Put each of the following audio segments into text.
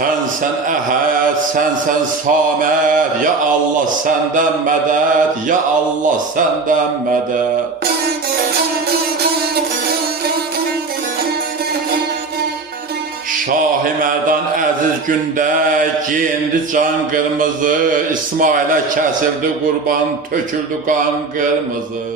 Sen Əhəd, sen Saməd, ya Allah səndən mədəd, ya Allah səndən mədəd. Şah-ı Mərdan əziz gündə giyindi can qırmızı, İsmailə kəsildi qurban, töküldü qan qırmızı.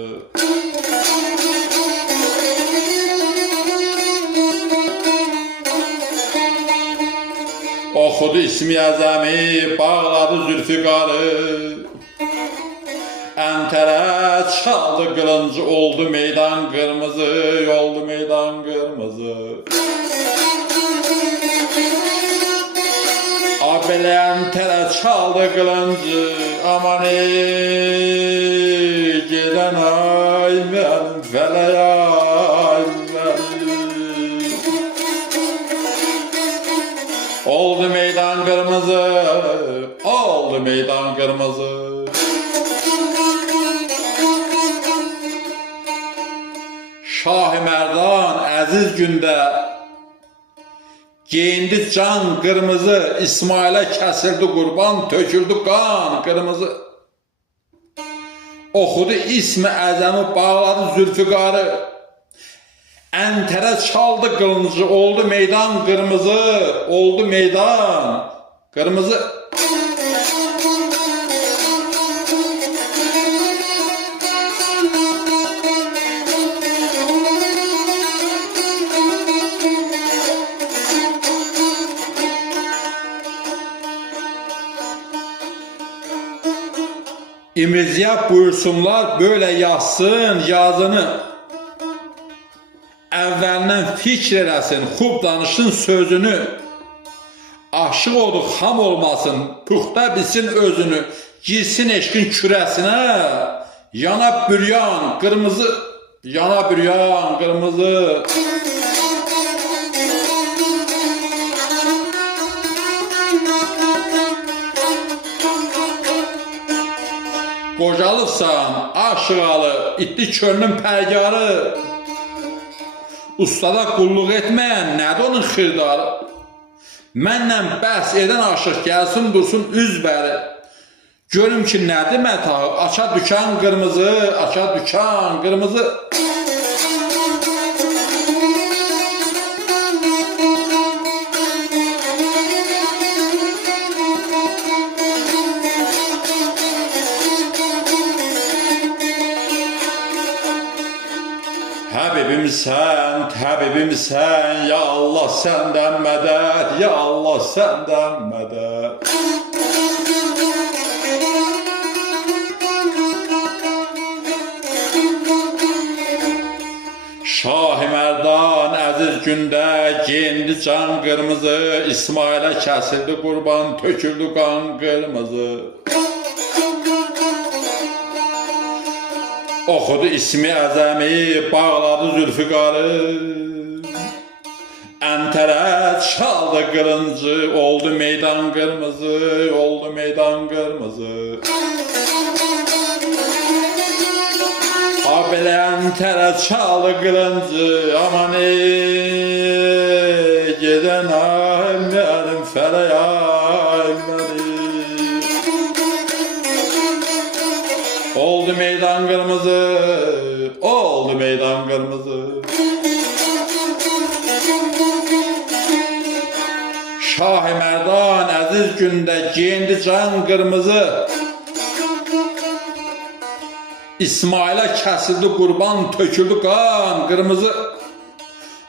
Oxudu ismi əzəmi, bağladı zülfiqarı, əntərə çaldı qılıncı, oldu meydan qırmızı, oldu meydan qırmızı. Belə əntərə çaldı qılıncı, aman ey, gedən ay mənim fələk ay mənim. Oldu meydan qırmızı, oldu meydan qırmızı. Şah-ı Mərdan əziz gündə giyindi can qırmızı, İsmailə kəsildi qurban, töküldü qan qırmızı. Oxudu ismi əzəmi, bağladı zülfiqarı, əntərə çaldı qılıncı, oldu meydan qırmızı, oldu meydan qırmızı. İmriziyat buyursunlar, böyle yazsın yazını. Əvvəlindən fikr eləsin, xub danışın sözünü. Aşıq oldu, xam olmasın, puxta bilsin özünü. Girsin eşqin kürəsinə, yana büryan qırmızı, yana büryan qırmızı. Qocalıbsan, aşıqalı, itdi könlün pərgarı. Ustada qulluq etməyən nədir onun xirdarı? Mənlə bəhs edən aşıq gəlsin, dursun üzbəri. Görüm ki, nədir mətağı, aça dükan qırmızı, aça dükan qırmızı. Həbibimsən, Həbibimsən, ya Allah səndən mədəd, ya Allah səndən mədəd. Şah-ı Mərdan əziz gündə giyindi can qırmızı, İsmailə kəsildi qurban, töküldü qan qırmızı. Oxudu ismi əzəmi, bağladı zülfiqarı, əntərə çaldı qılıncı, oldu meydan qırmızı, oldu meydan qırmızı. Belə əntərə çaldı qılıncı, aman ey, gedən ay mənim fələk ay mənim. Oldu meydan qırmızı, oldu meydan qırmızı. Şah-ı Mərdan əziz gündə giyindi can qırmızı, İsmailə kəsildi qurban, töküldü qan qırmızı.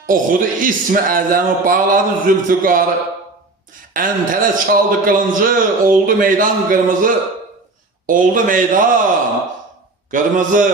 Oxudu ismi əzəmi, bağladı zülfiqarı, əntərə çaldı qılıncı, oldu meydan qırmızı. Oldu meydan qırmızı.